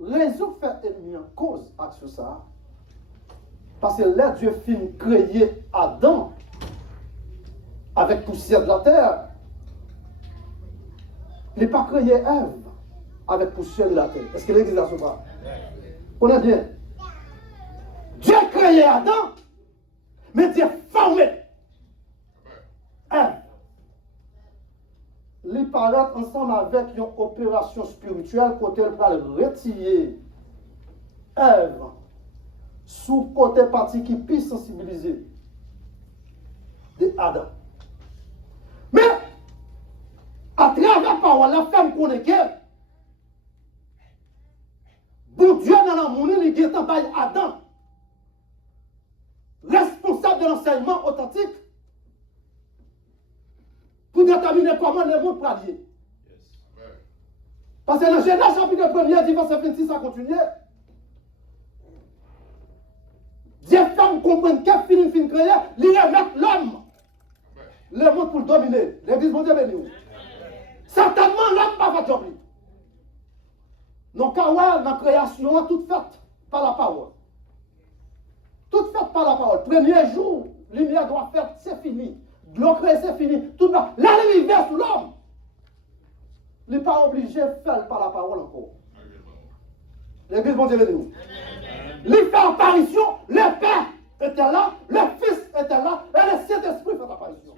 raison fait ennemi en cause avec ça. Parce que là, Dieu finit créer Adam avec poussière de la terre. Il n'a pas créé Ève avec poussière de la terre. Est-ce que l'Église a ce pas? On est bien. Dieu a créé Adam, mais Dieu a formé Ève. Les paraît ensemble avec une opération spirituelle côté elle va retirer Ève sous côté partie qui puisse sensibiliser de Adam. Mais à travers la parole, la femme connaît que bon Dieu dans la monde, il est en bail Adam, responsable de l'enseignement authentique, pour déterminer comment le monde peut aller. Parce que dans Genèse chapitre 1er, verset 26, ça continue. Dieu femme comprendre qu'elle finit créer, il remet l'homme. Le monde pour le dominer. L'église va dire béni. Certainement, l'homme va faire dominer. Donc, dans la création, toute faite par la parole. Toute faite par la parole. Premier jour, lumière doit faire, c'est fini. L'eau créée, c'est fini. Tout va. Là, il verse sur l'homme. Il n'est pas obligé de faire par la parole encore. L'église va dire béni. Il fait apparition, le Père était là, le Fils était là, et le Saint-Esprit fait apparition.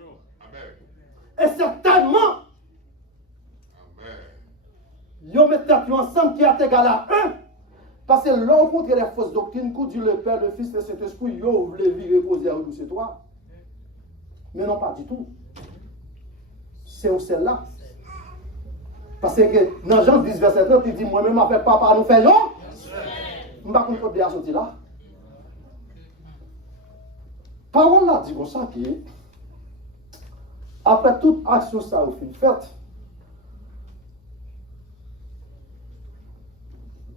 Et certainement, ils mettent ensemble qui est égal à 1. Parce que l'on contre les fausses doctrines, quand Dieu le Père, le Fils, le Saint-Esprit, ils voulaient vivre reposer à nous, c'est toi. Mais non, pas du tout. C'est où celle-là. Parce que dans Jean 10, verset 30, il dit, moi-même, avec papa, nous faisons. Je ne sais pas comment bien sortir là. Parole là dit comme ça que après toute action ça au fin faite,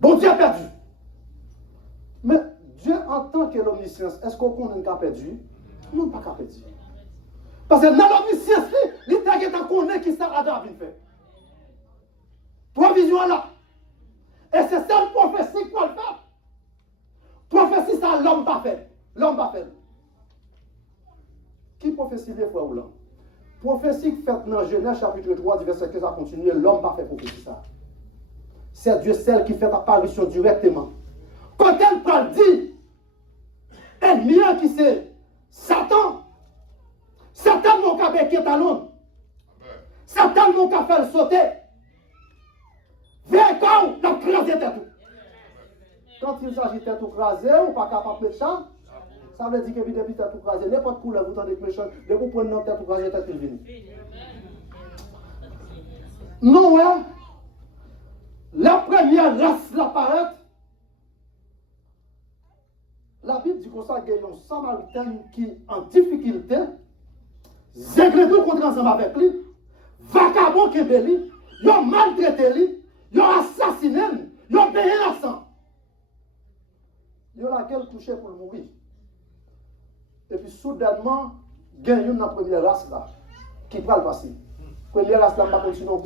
bon Dieu a perdu. Mais Dieu en tant que l'omniscience, est-ce qu'on connaît qu'il a perdu? Non, pas qu'il a perdu. Parce que dans l'omniscience, l'État connaît qui ça Adam a fait. Provision là. Et c'est ça le prophétie qu'on le fait. Prophétie, ça, l'homme pas fait. L'homme pas fait. Qui prophétie les frères ou là? Prophétie faite dans Genèse chapitre 3, verset 15 à continuer, l'homme pas fait prophétie ça. C'est Dieu seul qui fait apparition directement. Quand elle parle dit, ennemi qui c'est Satan. Satan mon cas qui est talon. Satan mon cas fait le sauter. Viens quand on a crasé tout. Quand il s'agit de tout craser, ou pas capable de méchant, ça veut dire que depuis tout craser, n'importe quoi, vous tendez que méchant, dès que vous prenez notre tout craser, tête venu. Non, ouais. La première race l'apparaît. La Bible dit comme ça qu'il y a un Samaritain qui en difficulté, zègle tout contre ensemble avec lui, vagabond qui est lui, ils ont maltraité lui, ils ont assassiné lui, ils ont payé la sang. Il y a laquelle touché pour mourir. Et puis soudainement, il y a une première race là, qui va le passer. Première race là, pas sinon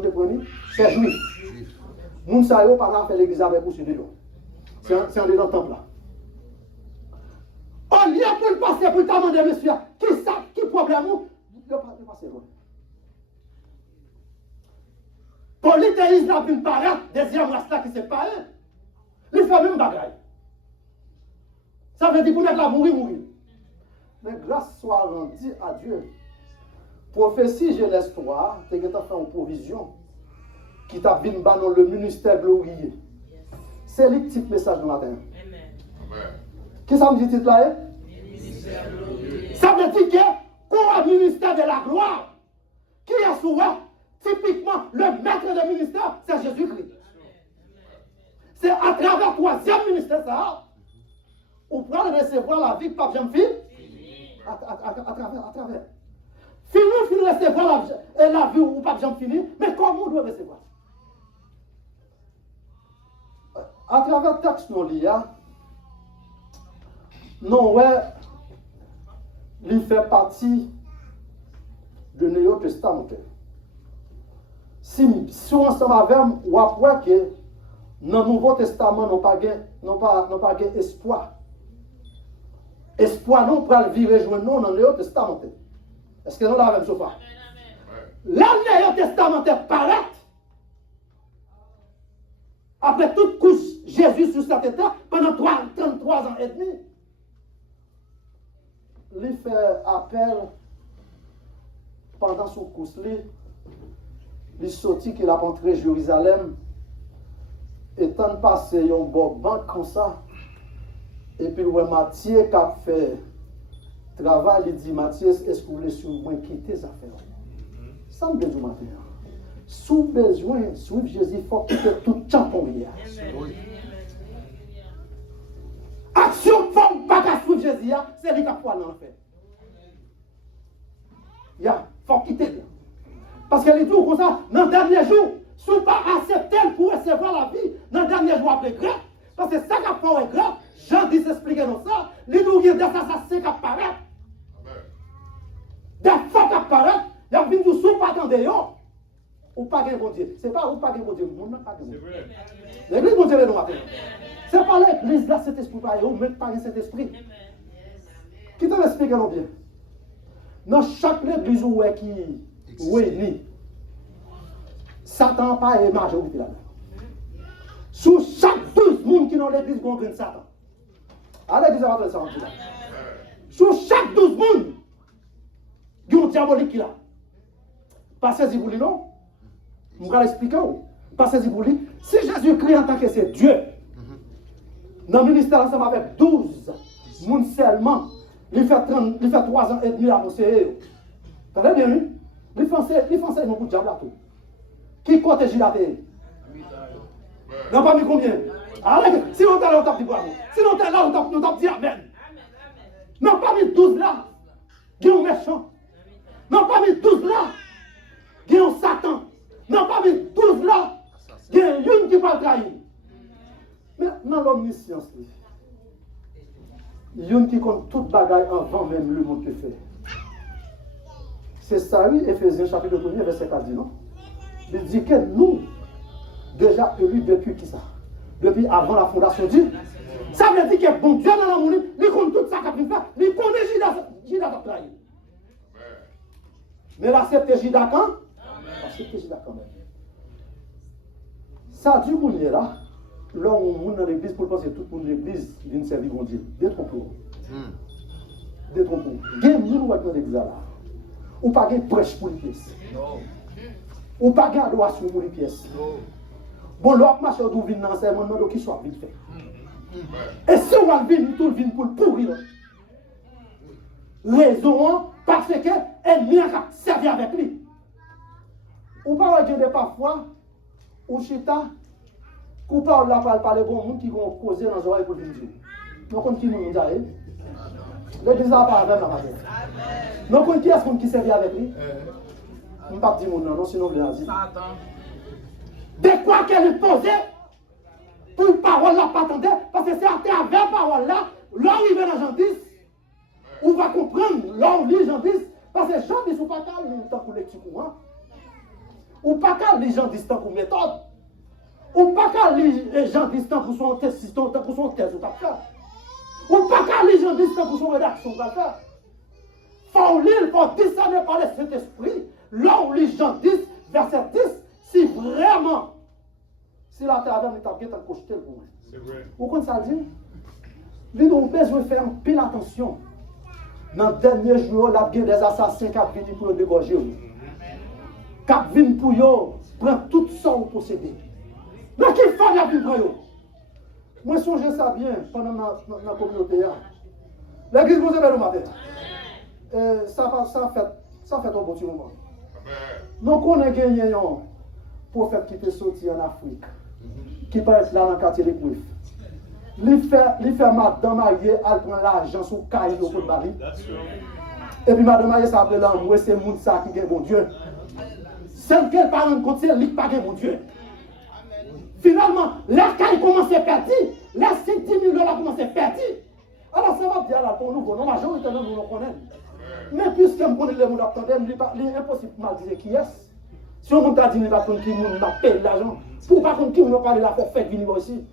de premier, c'est juif. Moun sa yo pas faire l'église avec vous sur le dos. C'est un dans le temple là. On y a pour le passer, pour le demander, monsieur, qui problème ou? Il n'a pas passé loin. Polythéisme n'a pu paraître, deuxième race là qui s'est paré. Il fait même bagaille. Ça veut dire pour mettre la mourir. Mais grâce soit rendue à Dieu. Prophétie Genèse 3, tu as fait une provision qui t'a vu dans le ministère glorieux. C'est le petit message du matin. Amen. Qu'est-ce que ça me dit titre là? Ça veut dire que pour un ministère de la gloire, qui est souvent, typiquement, le maître de ministère, c'est Jésus-Christ. C'est à travers le troisième ministère, ça, on peut recevoir la vie que Pape Jean-Philippe à travers. Fini recevoir la vie ou Pape Jean-Philippe, mais comment on doit recevoir? À travers le texte, non, ouais, il fait partie du Nouveau Testament. Si on s'en va vers, ou après que Dans le Nouveau Testament, nous n'avons pas espoir. Espoir, nous, pour le vivre et joindre nous dans le Nouveau Testament. Est-ce que nous avons la même chose? Là, le Nouveau Testament paraît. Après toute couche, Jésus sur cette terre, pendant 33 ans et demi, il fait appel pendant son course, il sortit qu'il a rentré Jérusalem, étant passé un bon banc comme ça, et puis ouais, Matthieu qui a fait travail, il dit Matthieu, est-ce que vous voulez suivre quitter ça faire? Ça me dit du matin. Sous besoin de suivre Jésus, il faut quitter tout le temps pour lui. Action forme pas qu'à suivre Jésus, c'est lui qui a foi dans l'enfer. Il faut quitter. Parce que les jours comme ça, dans le dernier jour, si vous pas accepté pour recevoir la vie, dans le dernier jour après grave, parce que ça qui a fait grave, Jean dit s'expliquer dans ça, les nourrir des assassins qui apparaissent, des fois qui apparaissent, il y a une sous pas attendre ou pas de bon Dieu. C'est pas ou pas de bon Dieu, le monde n'a pas de bon Dieu. L'église bon Dieu est dans c'est pas l'église là, cet esprit pas ou même pas cet esprit. Qui te l'explique bien? Dans chaque église où est qui réunit, Satan pas est majorité là. Sur chaque 12 personnes qui dans l'église, il y a un Satan. À l'église, on va ça. Sur chaque 12 personnes, il y a un diabolique là. Passez-y pour lui, non? Je vais l'expliquer. Passez-y pour lui. Si Jésus-Christ en tant que c'est Dieu, dans le ministère ensemble avec 12 personnes seulement, il fait 3 ans et demi à conseiller. Vous entendez bien, oui? Les Français, ils ont beaucoup de diable là tout. Qui compte Gilaté? Non, pas mis combien? Allez, si on est là, on tape du bravo. Si on est là, on tape dit Amen. Non, pas mis 12 là. Il y a un méchant. Non, pas mis 12 là. Il y a un Satan. Non, pas mis 12 là. Il y a une qui va trahir. Mais dans l'omniscience, il y a une qui compte toute bagaille avant même le monde peut faire. C'est ça, oui, Éphésiens chapitre 1er, verset 4 dit, non? Il dit que nous, déjà élus depuis qui ça? Depuis avant la fondation de Dieu. Ça veut dire que bon Dieu dans la monde, il connaît tout ça qu'il fait, il connaît Judas a trahi. Mais l'accepter Judas quand? Accepter Judas quand même. Ça dit qu'on est là, là où on est dans l'église pour penser tout le monde de l'église vient servir bon Dieu. Détrompez-vous. Détrompez-vous. Il y a une dans l'église là. Ou pas de prêche pour les pièces. Ou pas de adoration pour les pièces. Bon, l'autre marché où vient dans ce monde, qui soit vite fait. Et si on vient, tout vient pour le pourrir. Raison, parce que l'ennemi a servi avec lui. Ou pas regarder parfois, ou chita, ou pas là pour parler bon monde qui vont causer dans les oreilles pour venir. Donc, on qui nous a l'église n'a pas avec la matin. Donc, qui est-ce qui servait avec lui? Je ne vais pas dire non, sinon je vais dire. De quoi qu'elle posait pour une parole là, pas attendre, parce que c'est à travers la parole là, là où il vient dans Jean 10, on va comprendre, là où il lit Jean 10, parce que Jean 10, on ne peut pas lire le temps pour lecture courant. On ne peut pas lire Jean 10 temps pour méthode. On ne peut pas lire Jean 10 temps pour son thèse, pour son thèse, on ne peut pas. On ne peut pas lire Jean 10 temps pour son rédaction, on ne peut pas. Il faut lire, il faut discerner par le Saint-Esprit. Là où lit Jean 10, verset 10, si vraiment, si la terre avait été bien cocheté pour moi. C'est vrai. Vous comprenez ça dit? Nous avons besoin de faire pile attention. Dans le dernier jour, la guerre des assassins qui viennent pour le dégorger. Qui viennent pour eux, prendre tout ça au posséder. Mais qui fait la vie pour eux? Moi, songe ça bien pendant la communauté. L'église vous avez le matin. Ça fait un bon petit moment. Donc, on a gagné un prophète qui peut sortir en Afrique, qui peut être là dans le quartier des Kouif. Il fait madame mariée, elle prend l'argent sous le cahier au pot de Bali. Et puis madame mariée, ça appelle l'envoi, c'est le monde qui est bon Dieu. Celle qu'elle parle contre elle, il n'est pas bon Dieu. Finalement, la caille commence à perdre, la 10 millions a commencé à perdre. Alors ça va dire là pour nous, la majorité de nous nous connaissons. Mais puisque je connais le monde attendait, il est impossible de me dire qui est. Si on t'a dit, il va prendre qui m'a payé l'argent. Pour pas contre qui on va parler la fête venir aussi.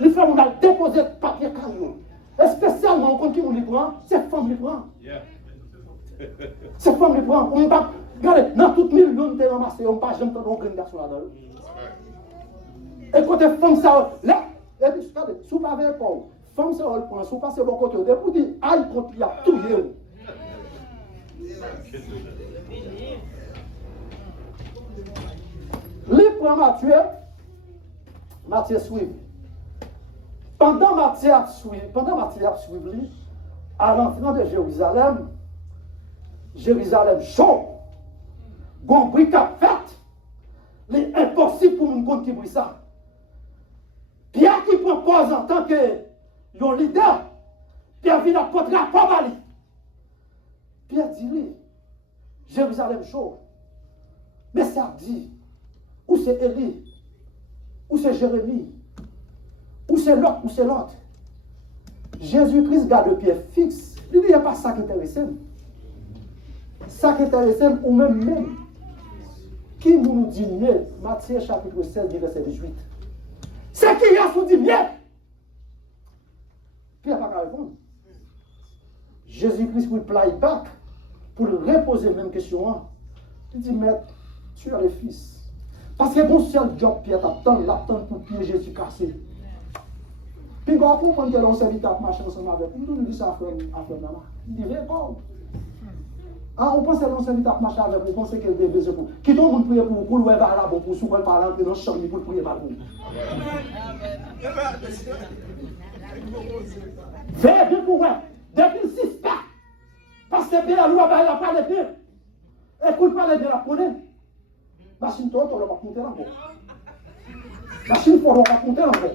Les femmes on a déposé papier camion. Et spécialement contre qui on les prend, cette femme les prend. Cette femme les prend. On va regardez, dans toutes millions de ramassés, on ne va pas jamais prendre un grand garçon là-dedans. Et quand les femmes ça, là, et puis regardez, si vous ne avez pas, femme ça, on le prend, si vous passez bon côté, vous dites, aïe, contre il y a tout lié. Les prend Matthieu suit. Pendant Matthieu suit, à l'entrée de Jérusalem chaud, bon bruit qu'a fait, c'est impossible pour nous compte qui brille ça. Pierre qui propose en tant que leader, Pierre vient à contre la pomme. Pierre dit, Jérusalem chaud. Mais ça dit, où c'est Élie, où c'est Jérémie, où c'est l'autre. Jésus-Christ garde Pierre fixe. Il n'y a pas ça qui intéresse. Ça qui intéresse, ou même, qui nous dit mieux, Matthieu chapitre 16, verset 18. C'est qui a sous dit mieux. Pierre n'a pas répondre. Jésus-Christ pour play back, pour lui reposer la même question. Il dit, mais tu es le fils. Parce que bon seul job Pierre l'attend pour pied Jésus cassé. Puis quand on comprend que l'on s'invite à marcher ensemble avec nous, nous dit ça à faire maman. Il dit, viens pas. On pense que l'on s'invite à marcher avec vous, on pense qu'il y a des besoins pour. Qui tout le monde prie pour vous, pour le voir là, pour souvent parler dans le champ, pour prier mal pour vous. Veillez bien pour vous. Depuis 6 pas. Parce que bien la loi, il a parlé bien. Écoute pas les bien la connaître. Machine toi, on va compter encore. Machine pour on va compter encore.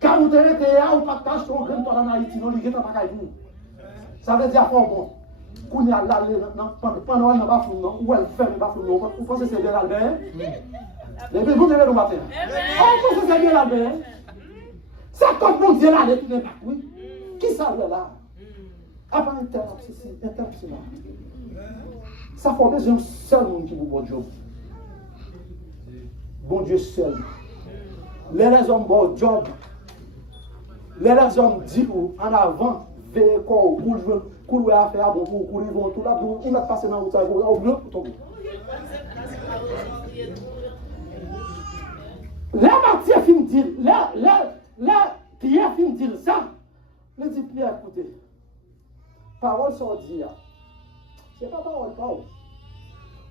Quand vous avez été là, ou pas de cash, on gagne dans Haïti, non, il n'y a pas de vous. Ça veut dire quoi, bon? Qu'on y a là, pendant qu'on va faire, ou elle ferme, va faire, vous pensez que c'est bien l'Albert? Les deux, vous avez le matin. On pense que c'est bien l'Albert. Ça compte mon Dieu là, les n'est pas, oui. Qui ça là? Après, interruption. Ça fait besoin d'un seul monde qui vous bon job. Bon Dieu seul. Les hommes bon job. Les hommes disent en avant, veillez quoi, pour le faire, bon, pour ils vont tout là, pour ils mettent passer dans le temps, au bleu, pour tomber. Là, Matthieu finit de dire, là, Pierre finit de dire ça. Il dit, Pierre, écoutez, parole sans dire, c'est pas parole.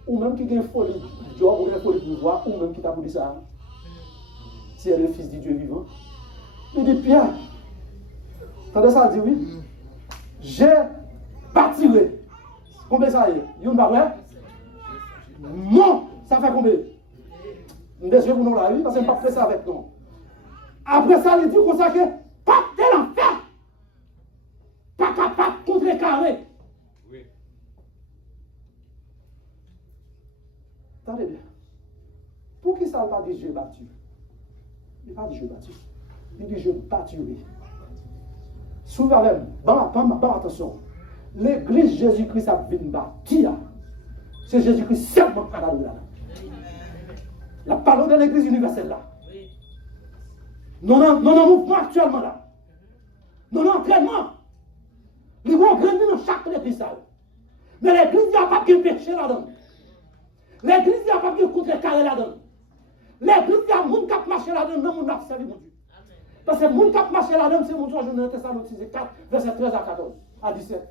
Ou même qui a une folie, job, ou une folie pouvoir, ou même qui t'a dit ça. C'est le fils du Dieu vivant. Il dit, Pierre, t'entends ça, il dit oui. J'ai bâtiré. Combien ça est? Yon pas vrai? Non, ça fait combien? Monsieur pour nous là, oui, parce que je ne pas faire ça avec nous. Après ça, il dit comme ça que pas de l'enfer. Pas capable de contrecarrer. Oui. Attendez bien. Pour qui ça va dire je battu? Il n'a pas dit je battu. Il dit je bâtirai. Souverain, attention. L'église Jésus-Christ a bien bâti. C'est Jésus-Christ seulement qui a là. La parole de l'église universelle là. Non, mouvement actuellement là. Non, entraînement. Ils vont grandir dans chaque église. Mais l'église n'a pas de péché là-dedans. L'église n'a pas de contre-carré là-dedans. L'église n'a pas de monde qui a marché là-dedans, non, on a servi mon Dieu. Parce que le monde qui a marché là-dedans, c'est mon Dieu, je ne Thessaloniciens 4, verset 13 à 14, à 17.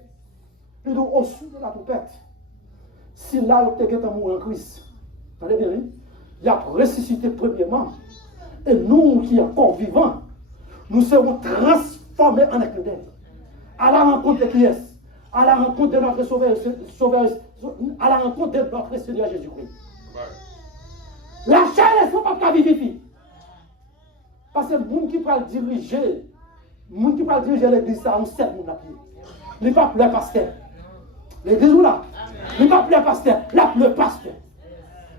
Il dit, au sud de la trompette, si là, vous êtes mort en Christ, allez bien, il a ressuscité premièrement. Et nous qui sommes encore vivants, nous serons transformés en éclair. À la rencontre de qui est? À la rencontre de notre sauveur, à la rencontre de notre Seigneur Jésus-Christ. La chair ne sont pas vivifier. Parce que le monde qui peut diriger l'église, ça, on sait le monde à pied. Il n'est pas le pasteur. L'église ou là? Il n'est pas le pasteur, là, le pasteur.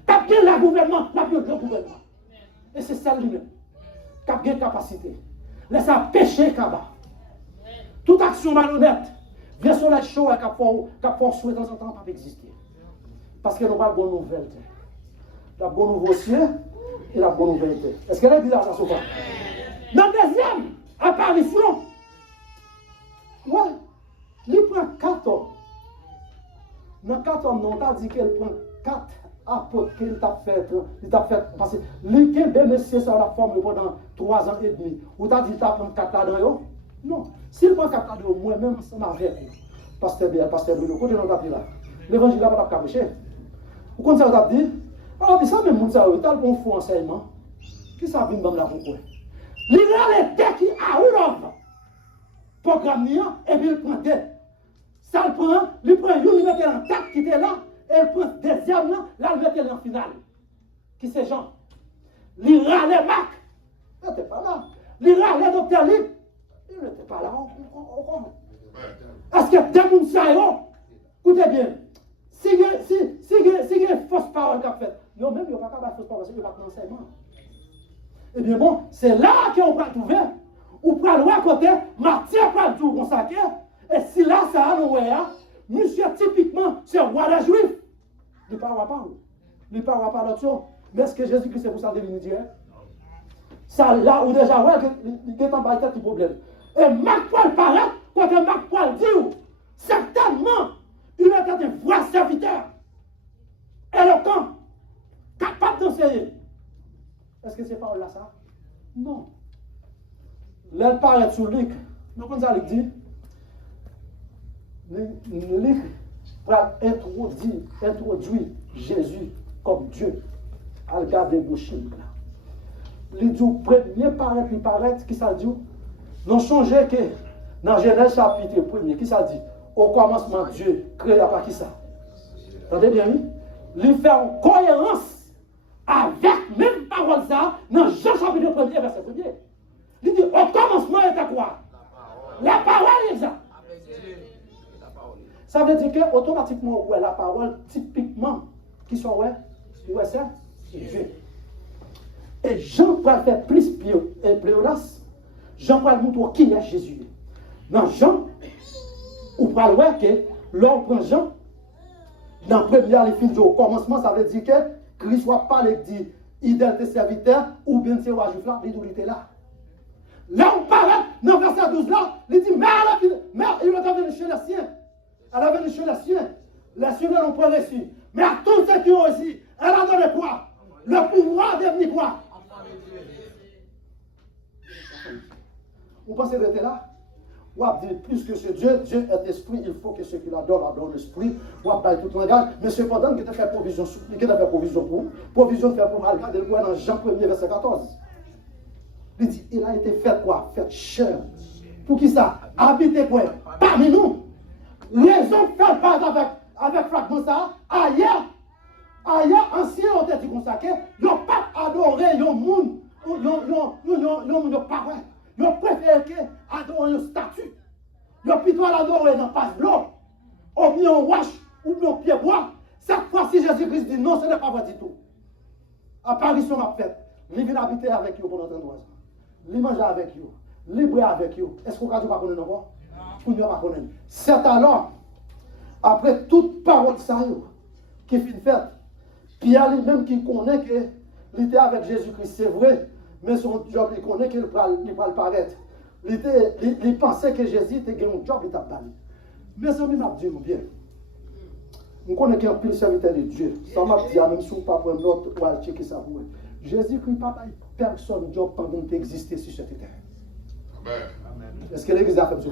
Quand il y a le gouvernement, là, le gouvernement. Et c'est ça lui-même. Quand il y a une capacité. Laissez pécher là-bas. Toute action malhonnête, bien sûr, les choses qui font souhait de temps en temps, pas exister. Parce que nous n'avons pas de bonne nouvelle. La bonne nouveau ciel et la bonne nouvelle terre. Est-ce qu'elle est bizarre ça, souvent? Dans la deuxième apparition, ouais, il prend 4 hommes. Dans 4 hommes, on t'a dit qu'elle prend 4 apôtres qu'il t'a fait. Parce que les messieurs, ça la forme pendant 3 ans et demi. Ou t'as dit qu'il t'a pris 4 là-dedans? Non. S'il prend 4 là-dedans, moi-même, ça m'a fait. Pasteur Bruno, côté dans la là. L'évangile là, pas caché. Vous connaissez ce que ça dit? Alors, ça même, vous savez, t'as le bon faux enseignement. Qui ça vient de là pourquoi? L'Israël était qui a eu programme et puis il prend 2. Ça le prend, il prend une, il met en tête qui était là, et il prend deuxième là, il met en finale. Qui c'est Jean? L'Israël Marc, il n'était pas là. L'Israël docteur Libre, il n'était pas là. Est-ce que deux gens écoutez bien, si il y a une fausse parole qu'a fait, non, même il n'y a pas de fausse parole parce qu'il n'y a pas d'enseignement. Eh bien bon, c'est là qu'on va trouver. Ou pour aller à côté, matière pour le tout consacré. Et si là, ça a nous, monsieur, typiquement, c'est roi des Juifs. Il ne parlera pas. Il ne parlera pas d'autre chose. Mais est-ce que Jésus-Christ c'est pour ça devenu Dieu? Ça là où déjà, ouais, il est en bas de problème. Et Marc Paul paraît, quand Marc Paul dit, certainement, il était un vrai serviteur. Éloquent, capable d'enseigner. Est-ce que c'est pas là ça? Non. L'elle paraît sur Luc. Donc, on a dit, Luc va introduire Jésus comme Dieu. À regarder Bouchim. Il dit, premier paraît, qui ça dit? Non, songez que dans Genèse chapitre 1er, qui ça dit? Au commencement, Dieu créa par qui ça? Entendez bien, oui? Il fait en cohérence avec même parole ça dans Jean chapitre 1er, verset 1er. Il dit, au commencement était quoi? La parole est ça. Ça veut dire que automatiquement, ouais, la parole, typiquement, qui sont ouais, ça, c'est Dieu. Et Jean peut faire plus pléodas. Jean peut montrer qui est Jésus. Dans Jean, on peut voir que l'on prend Jean, dans le premier les films au commencement, ça veut dire que Christ soit pas le dit identité serviteur ou bien c'est roi juif là, il était là. Là, on parle, dans le verset 12 là, il dit, mais il est venu chez les siens. Elle est venue chez les siens. Les siens n'ont pas reçu. Mais à tous ceux qui ont reçu, elle a donné quoi? Le pouvoir de devenir quoi? Vous pensez que c'était là? Ou à dire plus que ce Dieu, Dieu est esprit, il faut que ceux qui l'adorent l'esprit. Ou à bailler tout le langage. Mais cependant, il a fait provision, il a fait provision pour vous. Provision de faire pour regarder le point dans Jean 1er, verset 14. Il dit, il a été fait quoi? Fait chair. Pour qui ça? Habiter quoi? Parmi nous. Raison de faire part avec fragment ça. Ailleurs, ancien ont été consacrés, ils n'ont pas adoré un monde, ils n'ont pas vrai. Ils ont préféré adorer un statut. Ils ont plutôt adoré dans passe blanc, ou bien un wash, ou bien un pied bois. Cette fois-ci, Jésus-Christ dit non, ce n'est pas vrai du tout. Apparition m'a faite. Il vient habiter avec eux pendant 33 ans. Il mange avec eux. Il boit avec eux. Est-ce qu'on ne pas connaître encore? Vous ne pas connaître. C'est alors, après toute parole ça, qui finit faite, Pierre lui-même qui connaît qu'il était avec Jésus-Christ, c'est vrai, mais son job, il connaît qu'il va le paraître. Il pensait que Jésus était un job, il t'a parlé. Mais ça m'a dit bien. On connaît qu'il y a un pile serviteur de Dieu. Ça m'a dit, même si on ne pas prendre l'autre, on va checker ça pour eux. Jésus-Christ n'a pas personne job pendant qu'il existait sur cette terre. Amen. Est-ce que l'église a fait ça?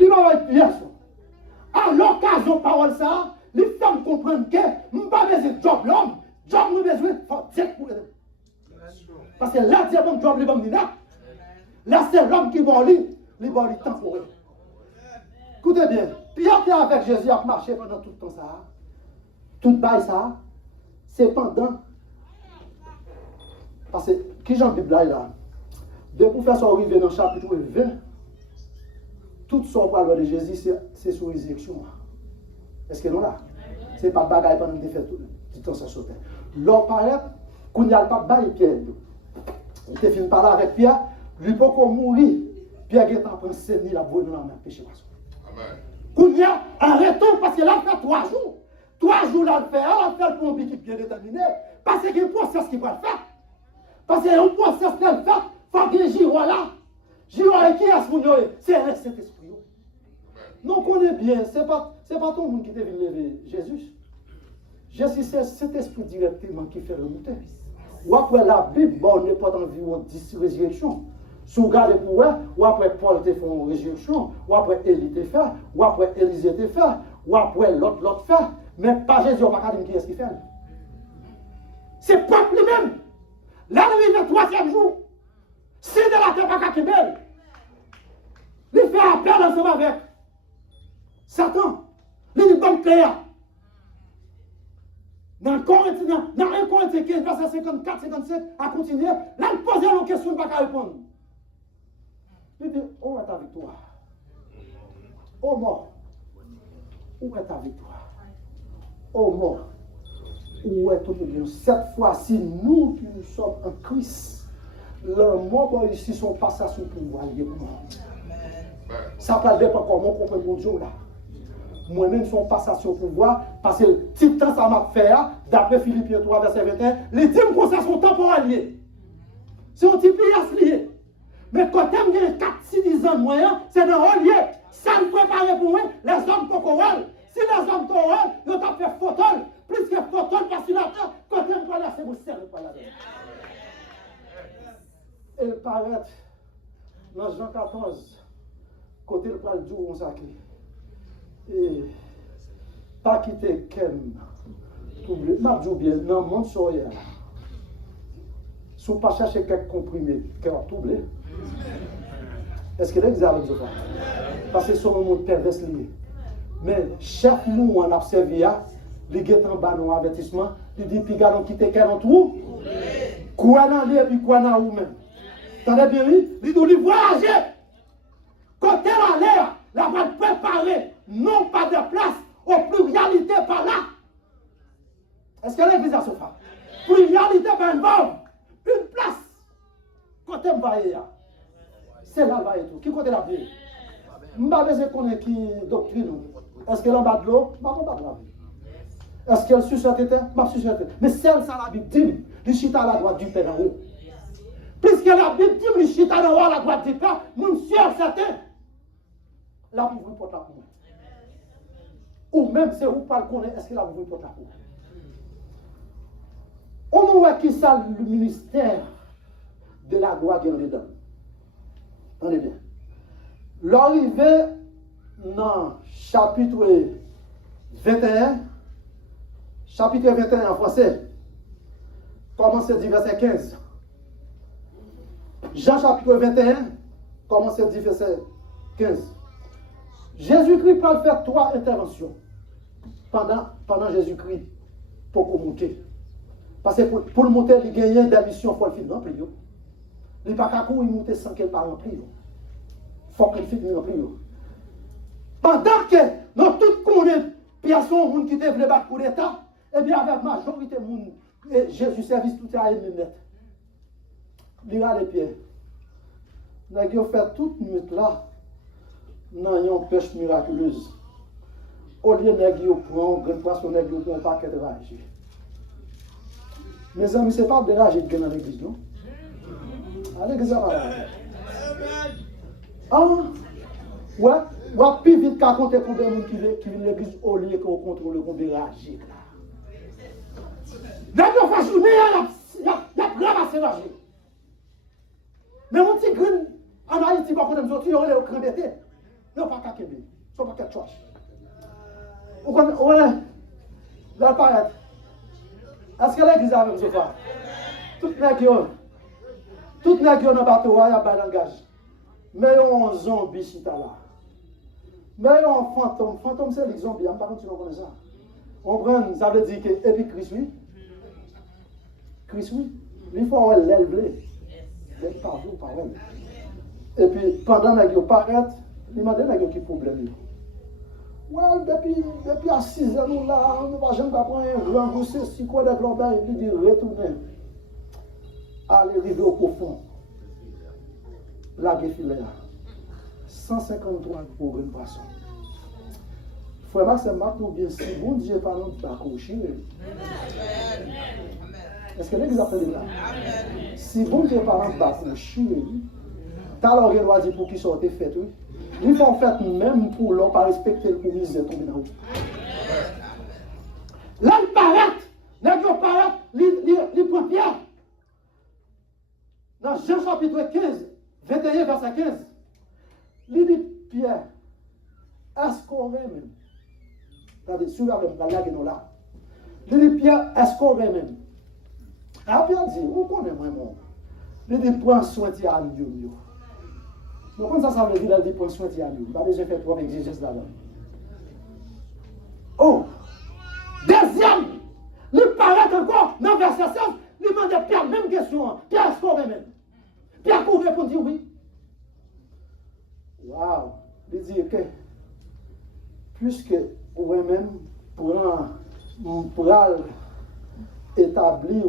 Il va être bien ça. À l'occasion, parole ça, les femmes comprennent que nous pas besoin de job l'homme. Job nous besoin de dire pour eux. Parce que là, c'est bon job, les femmes disent là, c'est l'homme qui va lui temps pour eux. Écoutez bien, Pierre était avec Jésus à marcher pendant tout le temps ça. Tout bail ça. C'est pendant. Parce que, qui j'en Bible là? De pour faire ça arriver dans le chapitre 20, tout ce qu'on parle de Jésus, c'est sur résurrection. Est-ce que non là? Ce n'est pas de bagaille pendant que tu fais tout le temps ça sauter. L'homme paraît, qu'on n'y a pas de bail Pierre. Il te finit par là avec Pierre, lui peut qu'on mourir. Pierre est en train de saigner la bouille dans la main, péché pas ça. Qu'on y a un retour parce que là, il fait 3 jours. 3 jours là, il fait pour un piquet bien déterminé. parce qu'il y a un process qui va le faire. Parce qu'il y a un process qui va le faire. Il faut qu'il y ait un giro là. Giro qui est à ce moment-là, c'est le Saint-Esprit. Nous connaissons bien, ce n'est pas tout le monde qui devait lever Jésus. Jésus, c'est cet esprit directement qui fait remonter. Ou après la Bible, bon, n'est pas environ 10 résurrections. Si vous regardez pour eux, ou après Paul te fait une résurrection, ou après Élie te fait, ou après Élisée te fait, ou après l'autre fait, mais pas Jésus, on ne va pas dire qui est-ce qu'il fait. C'est pas lui-même. L'arrivée du troisième jour, c'est de la terre pas qui belle. Il fait appel ensemble avec Satan. Il dit bon clair. Dans 1 Corinthiens 15, verset 54-57, à continuer, là, il pose une question, il ne va pas répondre. Il dit, où est ta victoire? Ô mort, où est ta victoire? Ô mort, où est ton Dieu? Cette fois-ci, nous qui nous sommes en Christ, le mort ici, son passage sur le pouvoir, il est mort. Ça ne peut pas comment comprendre mon Dieu là. Moi-même, son passage au pouvoir, parce que le petit temps, ça m'a fait, d'après Philippiens 3, verset 21, les dîmes qu'on sont temporels. C'est un petit pièce lié. Mais quand tu as 4-6 ans de moyen, c'est dans un lieu. Ça ne prépare pour eux, les hommes cocorales. Si les hommes cocorales, ils ont fait photol, plus que photol fascinateur, quand tu as là, c'est vous serrez par là. Et il paraît, dans Jean 14, côté le pral du on sacré. Et pas quitter Ken. M'a dit bien, dans le monde soya. Si vous ne pas chercher quelques comprimés, cœur troublé. Est-ce que l'examen de ça? Parce que c'est un monde pervers lié. Mais chaque nous en observé, les guettes en bas dans l'avertissement, il dit, puis gardons quitter quel en tout? Quoi dans lui et puis quoi dans vous même? T'entendez bien, oui? Il dit, voyager. Quand elle a l'air, la va préparer, non pas de place, aux pluralité par là. Est-ce que l'église a ce fait? Pluralité par une place. Quand elle va y aller, c'est là va y tout. Qui côté la vie? Je ne sais pas connaître qui doctrine. Est-ce qu'elle est en bas de l'eau? Je ne sais pas de la vie. Est-ce qu'elle suce la tête? Je ne sais pas. Mais celle ça la Bible dit, il chita à la droite du Père en haut. Puisque la Bible dit, il chita en haut à la droite du Père, mon sûr certain. Là, vous ne portez pas pour moi. Ou même si vous ne pas le connaître, est-ce que là, vous ne portez pas pour moi? On voit qui ça le ministère de la gloire qui est dedans. Attendez bien. L'arrivée dans chapitre 21, chapitre 21 en français, commencez du verset 15. Jean chapitre 21, commencez du verset 15. Jésus-Christ peut faire 3 interventions pendant Jésus-Christ pour monter. Parce que pour le monter, il gagne des missions, il faut le faire remplir. Il n'y a pas qu'à courir, il monte sans qu'elle ne remplir. Il faut qu'il finisse remplir. Pendant que nous tous connaissons, personne qui devait battre pour l'État, eh bien, avec la majorité de monde, Jésus service tout à net. Il a les pieds. Nous avons fait toute nuit là, dans une pêche miraculeuse. Au lieu de prendre un poisson, nous avons un paquet de rage. Mes amis, ce n'est pas de rage de dans l'église, non? À l'église, ça va. Ah, ouais, ou plus vite qu'à compter combien de monde qui vient l'église au lieu qu'on contrôle combien de rage. D'accord, la journée, il y a ramassé rage. Mais mon petit grain, en Haïti, par contre, nous avons au crembété. Non, pas qu'à Québec. Ils ne sont pas qu'à Tchouach. Vous connaissez, là, paraît. Est-ce que l'église a même ce soir? Tout les qui ont un bateau, il y a un langage. Mais il y a un zombie qui est là. Mais il y a un fantôme. Fantôme, c'est les zombies. Par contre, tu ne connais ça. On prend, ça veut dire que, et puis Christ, oui. Christ, oui. Il faut l'élever. L'être par vous, par elle. Et puis, pendant que vous paraît, il m'a dit qu'il problème. Ouais, depuis à 6 ans, nous là, on ne va jamais prendre un grand gousset, si quoi de global, et puis retourner. Aller arriver au profond. La filet. 153 pour une poisson. Frère Max, c'est maintenant bien si bon Dieu par nous d'accoucher. Est-ce que l'exemple est là? Si bon Dieu par exemple va pour chier, t'as l'orgueil dit pour qui sortent fait, oui. Ils font fait même pour l'on pas respecter le pour misère tomber dans. Là, il paraît, il prend Pierre. Dans Jean chapitre 15, 21 verset 15, il dit Pierre, est-ce qu'on va même? Regardez, sur la même, là. Il dit Pierre, est-ce qu'on va même? Ah, Pierre dit, on connaît vraiment. Il dit, prends soin de à mieux. Donc, comme ça veut dire, il dit, prends soin de à mieux. Il n'a pas besoin de faire trop exigence là-dedans. Oh! Deuxième, il paraît encore, dans le verset 16, il demande Pierre, même question. Pierre, est-ce qu'on va même? Pierre court répond, dit oui. Waouh! Il dit que, puisque vous-même, pour établir